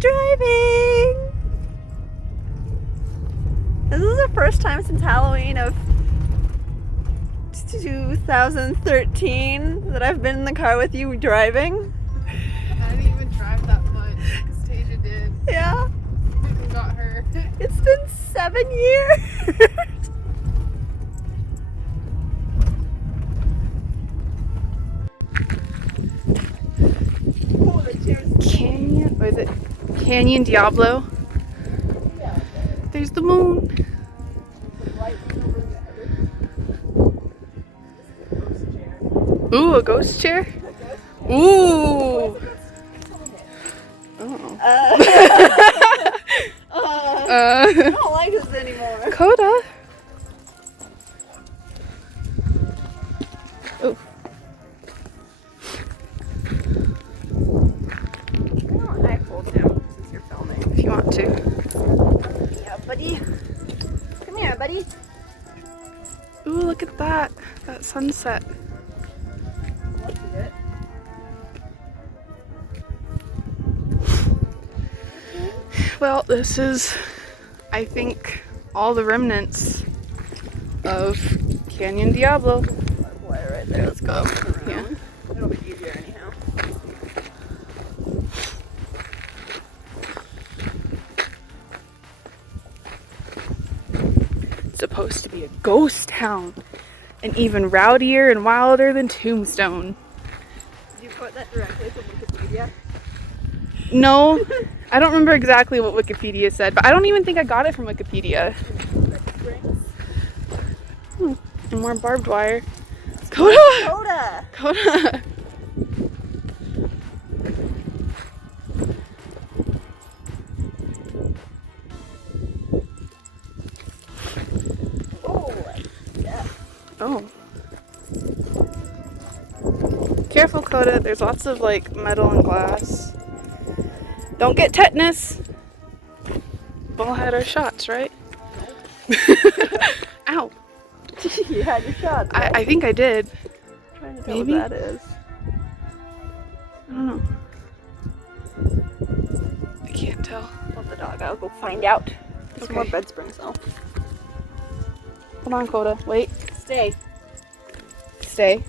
driving! This is the first time since Halloween of 2013 that I've been in the car with you driving. I didn't even drive that much. Tasia did. Yeah. And got her. It's been 7 years. Canyon, what is it? Canyon Diablo. There's the moon. Ooh, a ghost chair? Ooh. Oh. I don't like this anymore. Coda. Oh. I hold him since you're filming. If you want to. Yeah, buddy. Come here, buddy. Ooh, look at that. That sunset. Look at it. Well, this is, I think, all the remnants of Canyon Diablo. Wire right there. Let's go. Yeah. It'll be easier anyhow. It's supposed to be a ghost town, and even rowdier and wilder than Tombstone. Did you put that directly from Wikipedia? No, I don't remember exactly what Wikipedia said, but I don't even think I got it from Wikipedia. And more barbed wire. Coda! Coda! Coda! Oh, yeah. Oh. Careful, Coda. There's lots of like metal and glass. Don't get tetanus. We all had our shots, right? Ow. You had your shot. Right? I think I did. I'm trying to tell Maybe? what that is. I don't know. I can't tell. Let the dog out. Go find out. There's Okay. more bed springs though. Hold on, Coda. Wait. Stay. Stay.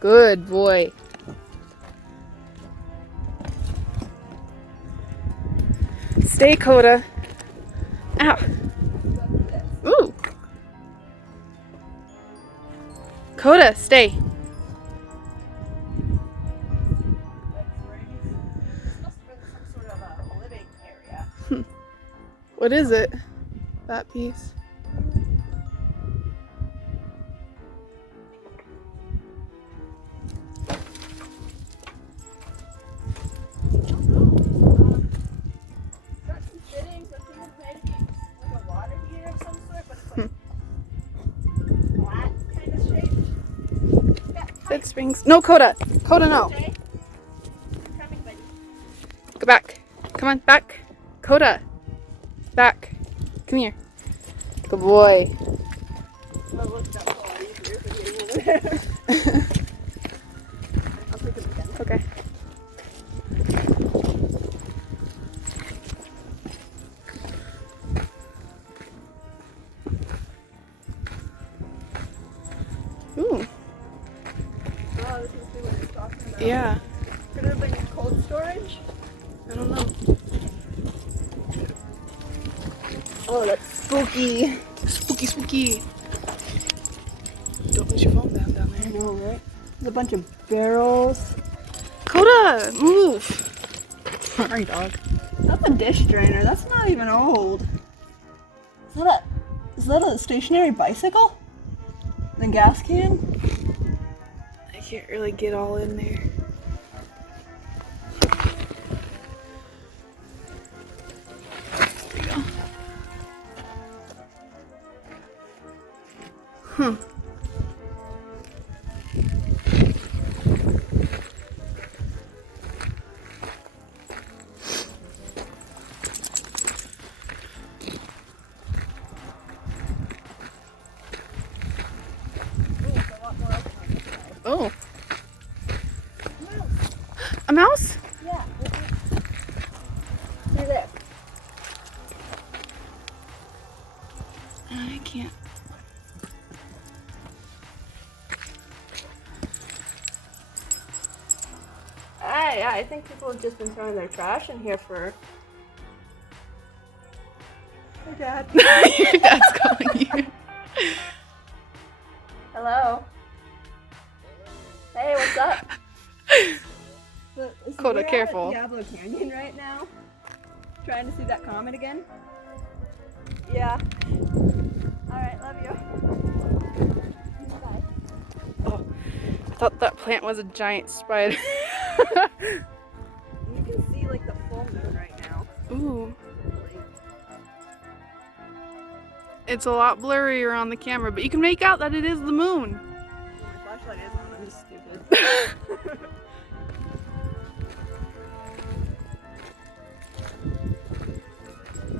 Good boy. Stay, Coda. Ow. Ooh. Coda, stay. This must have been some sort of a living area. What is it? That piece? Bed springs. No, Coda. Coda, no. Go back. Come on, back. Coda. Back. Come here. Good boy. Okay. Ooh. Oh, this must be what you're talking about. Yeah. Could it have been cold storage? I don't know. Oh, that's spooky. Spooky, spooky. Don't put your phone down there. I know, right? There's a bunch of barrels. Coda, move. Sorry, dog. That's a dish drainer. That's not even old. Is that a stationary bicycle? The gas can? I can't really get all in there. There you go. Hmm. Oh. A mouse? Yeah. yeah, I think people have just been throwing their trash in here for... Hey, Dad. Your dad's calling you. Hello. Hey, what's up? So Coda, we're careful. at Diablo Canyon right now, trying to see that comet again. Yeah. Alright, love you. Bye. Oh, I thought that plant was a giant spider. You can see like the full moon right now. Ooh. It's a lot blurrier on the camera, but you can make out that it is the moon. My flashlight is on, I'm just stupid.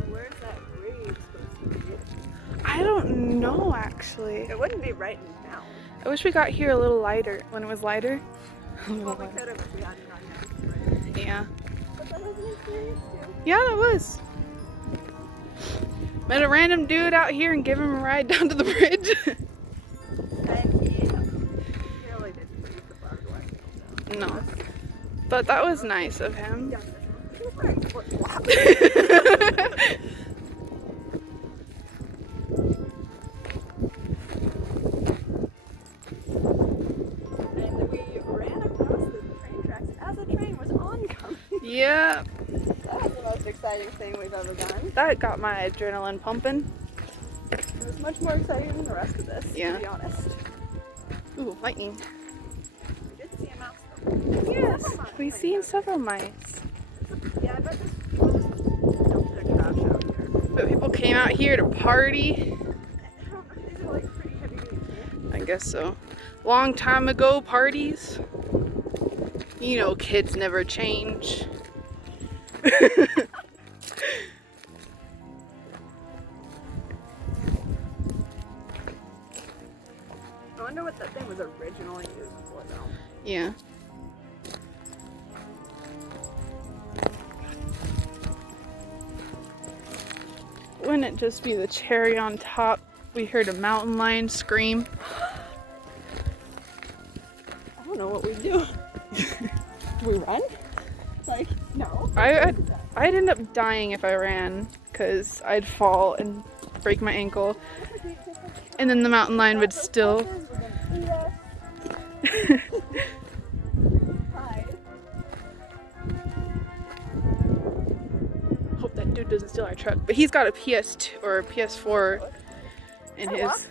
Where's that grave supposed to be? I don't know, actually. It wouldn't be right now. I wish we got here a little lighter, when it was lighter. Well, we could have if we hadn't gone down. Right? Yeah. But that was an experience too. Yeah, that was. Met a random dude out here and gave him a ride down to the bridge. And he really didn't leave the barbed wire down. No. But that was nice of him. He was wearing flip-flops. And we ran across the train tracks as a train was oncoming. Yeah. That was the most exciting thing we've ever done. That got my adrenaline pumping. It was much more exciting than the rest of this, Yeah. to be honest. Ooh, lightning. We did see a mouse though. Yes, Several mice we've right seen now. several mice. Yeah, I bet this people just dumped their trash out here. But people came out here to party. I don't know, these are like pretty heavy duty cans. I guess so. Long time ago parties. You know, kids never change. I wonder what that thing was originally used for though. Yeah. Wouldn't it just be the cherry on top? We heard a mountain lion scream. I don't know what we do. Do we run? Like, no. I'd end up dying if I ran because I'd fall and break my ankle. And then the mountain lion would still... Hope that dude doesn't steal our truck. But he's got a PS2 or a PS4 in his...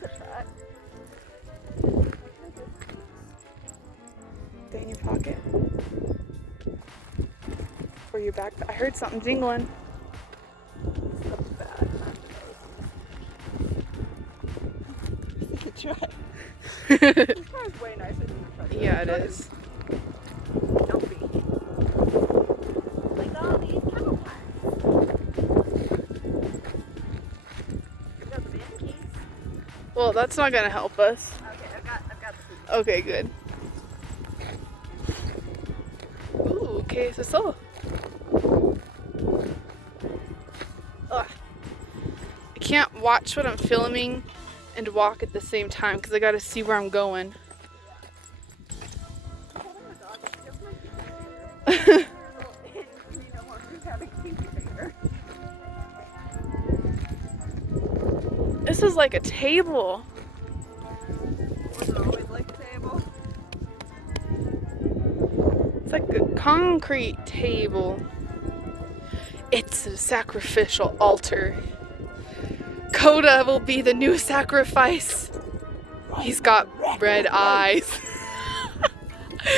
Stay in your pocket. Or your backpack. I heard something jingling. Try. This car is way nicer than the truck. Yeah, it is. Don't be. Like all these chemical plants. We got the van keys. Well, that's not gonna help us. Okay, I've got the keys. Okay, good. Ooh, okay, so. Ugh. I can't watch what I'm filming and walk at the same time because I gotta see where I'm going. This is like a table. Was it always like a table? It's like a concrete table. It's a sacrificial altar. Coda will be the new sacrifice. He's got red eyes. I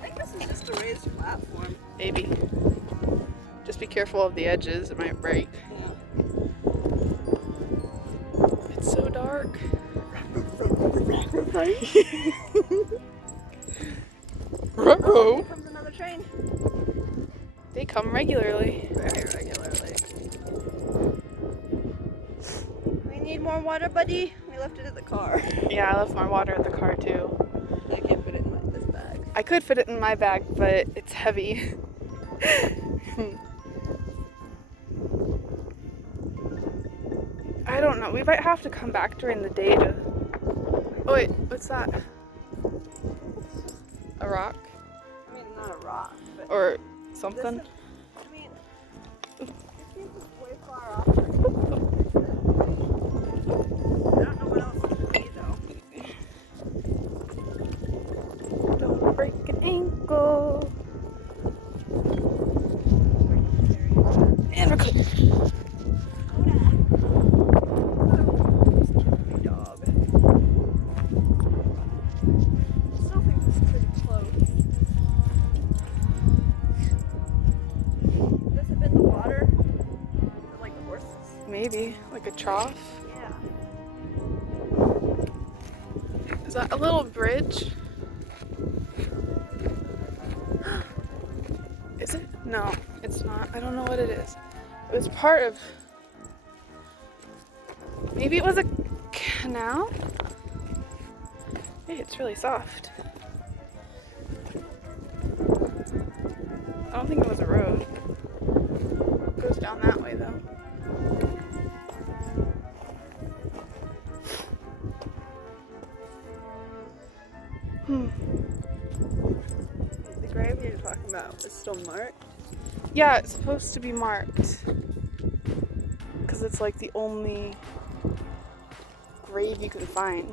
think this is just a raised platform. Maybe. Just be careful of the edges, it might break. Yeah. It's so dark. Oh, here comes another train. They come regularly. Very regularly. We need more water, buddy. We left it at the car. Yeah, I left my water at the car too. I can't fit it in this bag. I could fit it in my bag, but it's heavy. I don't know. We might have to come back during the day to... Oh wait, what's that? A rock? I mean, not a rock, but Or something? this, I mean, it seems way far off. I don't know what else to see though. Don't break an ankle. And we're cool. Dog. Still think this is pretty close. This have been the water for like the horses. Maybe, like a trough. Yeah. Is that a little bridge? Is it? No, it's not. I don't know what it is. It was part of... Maybe it was a canal? Hey, it's really soft. I don't think it was a road. It goes down that way though. The grave you're talking about is still marked. Yeah, it's supposed to be marked. Because it's like the only grave you can find.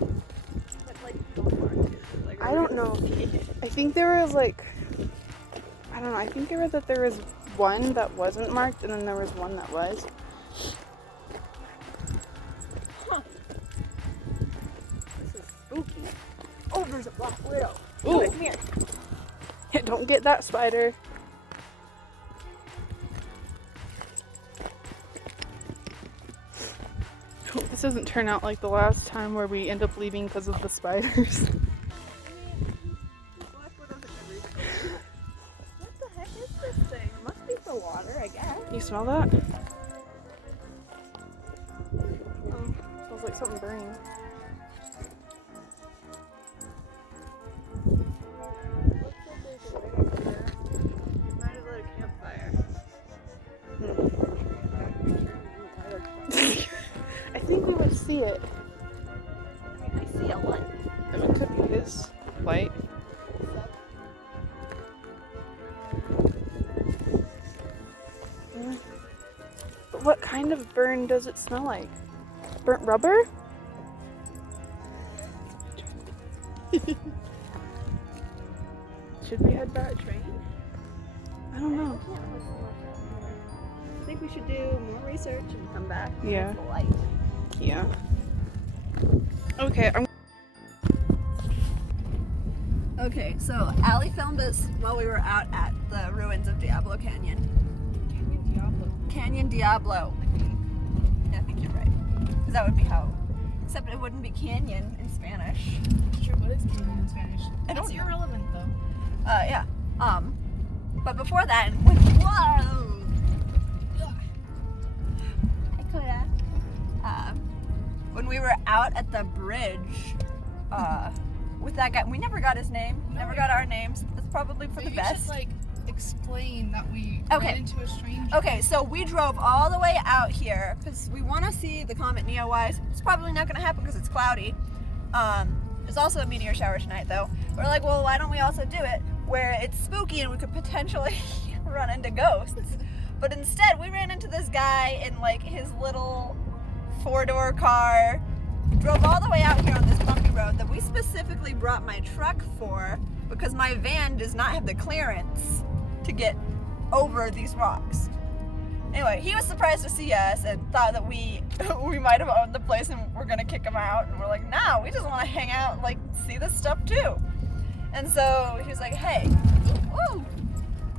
But like, don't mark it. Like, I don't know. I think there was like... I don't know. I think there was one that wasn't marked and then there was one that was. Huh. This is spooky. Oh, there's a black widow. Ooh. Come here. Don't get that spider. Hope this doesn't turn out like the last time where we end up leaving because of the spiders. What the heck is this thing? It must be for water, I guess. You smell that? Oh, smells like something burning. Looks like there's a way over there. Might have lit a campfire. I think we would see it. I mean, I see a light. I mean, it could be his light. But what kind of burn does it smell like? Burnt rubber? Should we head back? Train? I don't know. I think we should do more research and come back. Yeah. With the light. Yeah. Okay, Okay, so Allie filmed us while we were out at the ruins of Diablo Canyon. Canyon Diablo. Yeah, I think you're right. Because that would be how. Except it wouldn't be canyon in Spanish. Sure, what is canyon in Spanish? I don't It's know. irrelevant though. Yeah. But before that, whoa! I coulda. When we were out at the bridge, with that guy, we never got his name. Never got our names. That's probably for the best. Should, like, explain that we Okay. ran into a stranger. Okay, so we drove all the way out here because we want to see the comet Neowise. It's probably not going to happen because it's cloudy. There's also a meteor shower tonight, though. We're like, well, why don't we also do it where it's spooky and we could potentially run into ghosts? But instead, we ran into this guy in like his little 4-door car. Drove all the way out here on this bumpy road that we specifically brought my truck for because my van does not have the clearance to get over these rocks. Anyway, he was surprised to see us and thought that we might have owned the place and we're gonna kick him out. And we're like, no, we just want to hang out and like see this stuff too. And so he was like, hey, woo,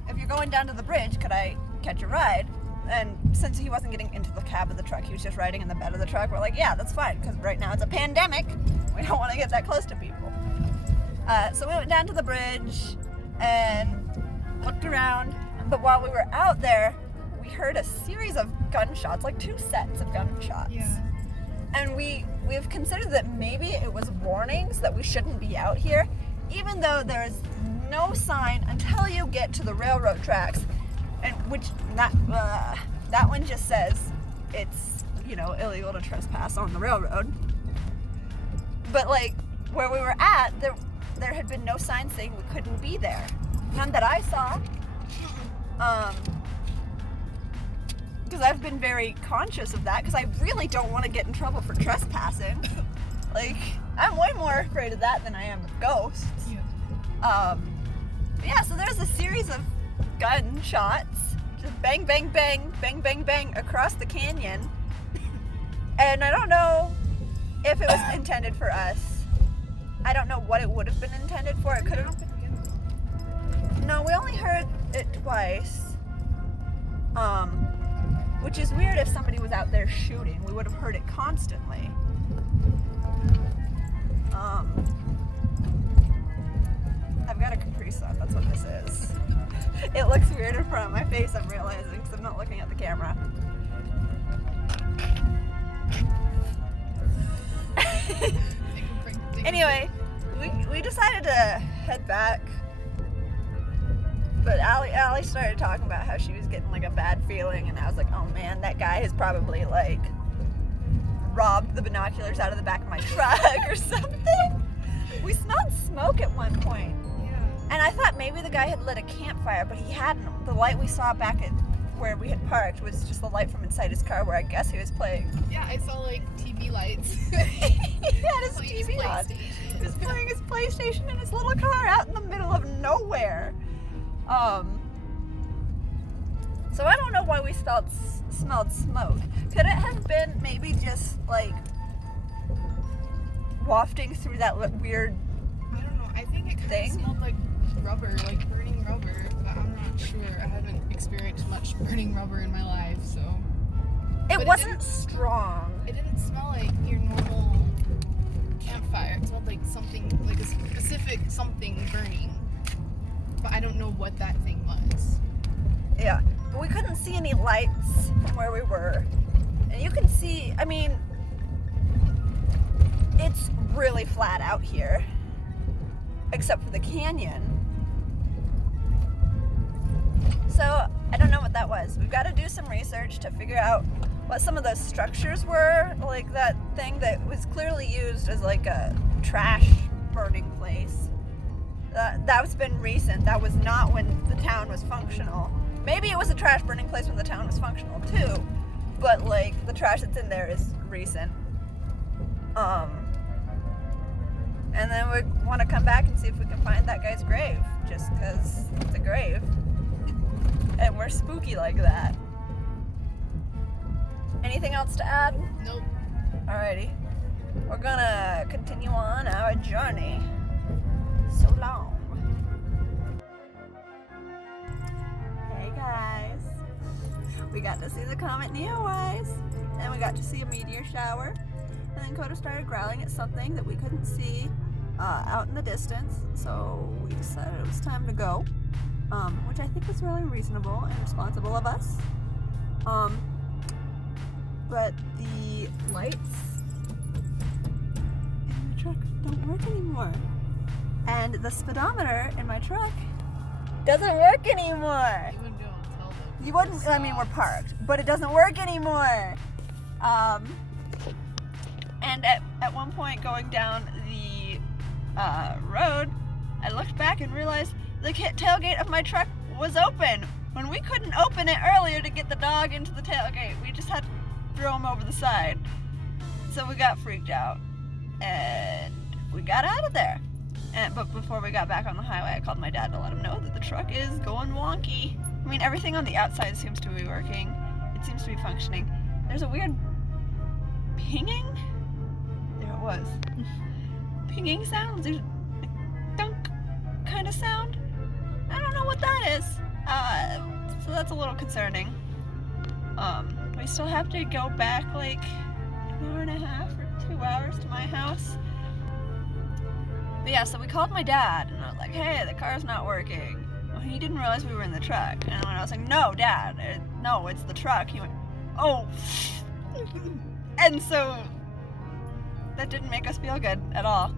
if you're going down to the bridge, could I catch a ride? And since he wasn't getting into the cab of the truck, he was just riding in the bed of the truck. We're like, yeah, that's fine, because right now it's a pandemic. We don't want to get that close to people. So we went down to the bridge and looked around. But while we were out there, we heard a series of gunshots, like 2 sets of gunshots. Yeah. And we've considered that maybe it was warnings that we shouldn't be out here, even though there is no sign until you get to the railroad tracks, and that one just says it's you know, illegal to trespass on the railroad. But like where we were at, there had been no sign saying we couldn't be there. None that I saw. Because I've been very conscious of that because I really don't want to get in trouble for trespassing. Like, I'm way more afraid of that than I am of ghosts. Yeah. Yeah, so there's a series of gunshots, just bang, bang, bang, bang, bang, bang across the canyon. And I don't know if it was intended for us. I don't know what it would have been intended for. It could have. No, we only heard it twice. Which is weird if somebody was out there shooting. We would have heard it constantly. I've got a Capri Sun, that's what this is. It looks weird in front of my face, I'm realizing, because I'm not looking at the camera. Anyway, we decided to head back. But Allie started talking about how she was getting like a bad feeling, and I was like, oh man, that guy has probably like robbed the binoculars out of the back of my truck or something. We smelled smoke at one point. Yeah. And I thought maybe the guy had lit a campfire, but he hadn't. The light we saw back at where we had parked was just the light from inside his car where I guess he was playing. Yeah, I saw like TV lights. He had his Playing TV on. He was playing his PlayStation in his little car out in the middle of nowhere. So I don't know why we smelled smoke. Could it have been maybe just like wafting through that weird I don't know. I think it kind of smelled like rubber, like burning rubber, but I'm not sure. I haven't experienced much burning rubber in my life, so. It wasn't strong. It didn't smell like your normal campfire. It smelled like something, like a specific something burning. But I don't know what that thing was. Yeah, but we couldn't see any lights from where we were. And you can see, I mean, it's really flat out here, except for the canyon. So I don't know what that was. We've got to do some research to figure out what some of those structures were, like that thing that was clearly used as like a trash burning place. That's been recent. That was not when the town was functional. Maybe it was a trash burning place when the town was functional too, but like the trash that's in there is recent. And then we want to come back and see if we can find that guy's grave, just because it's a grave. And we're spooky like that. Anything else to add? Nope. Alrighty. We're gonna continue on our journey. So long. Hey guys. We got to see the comet Neowise, and we got to see a meteor shower. And then Coda started growling at something that we couldn't see out in the distance, so we decided it was time to go, which I think was really reasonable and responsible of us. But the lights in my truck don't work anymore. And the speedometer in my truck doesn't work anymore. You wouldn't be able to tell them. You wouldn't, I mean, we're parked, but it doesn't work anymore. And at one point going down the road, I looked back and realized the tailgate of my truck was open when we couldn't open it earlier to get the dog into the tailgate. We just had to throw him over the side. So we got freaked out and we got out of there. But before we got back on the highway, I called my dad to let him know that the truck is going wonky. I mean, everything on the outside seems to be working. It seems to be functioning. There's a weird pinging? There it was. Pinging sound? There's a dunk kind of sound. I don't know what that is. So that's a little concerning. We still have to go back like an hour and a half or 2 hours to my house. But yeah, so we called my dad and I was like, hey, the car's not working. Well, he didn't realize we were in the truck. And when I was like, no, Dad, no, it's the truck. He went, oh. And so that didn't make us feel good at all.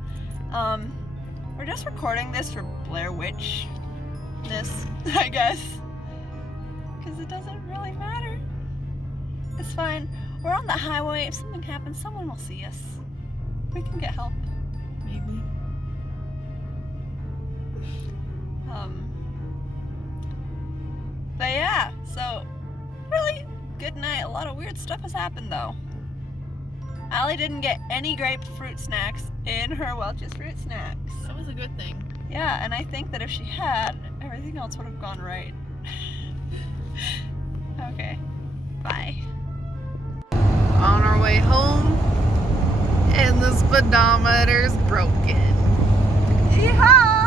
We're just recording this for Blair Witch-ness, I guess. Because it doesn't really matter. It's fine. We're on the highway. If something happens, someone will see us. We can get help. Maybe. But yeah, so really good night. A lot of weird stuff has happened though. Allie didn't get any grapefruit snacks in her Welch's fruit snacks. That was a good thing. Yeah, and I think that if she had, everything else would have gone right. Okay, bye. On our way home, and the speedometer's broken. Yeehaw!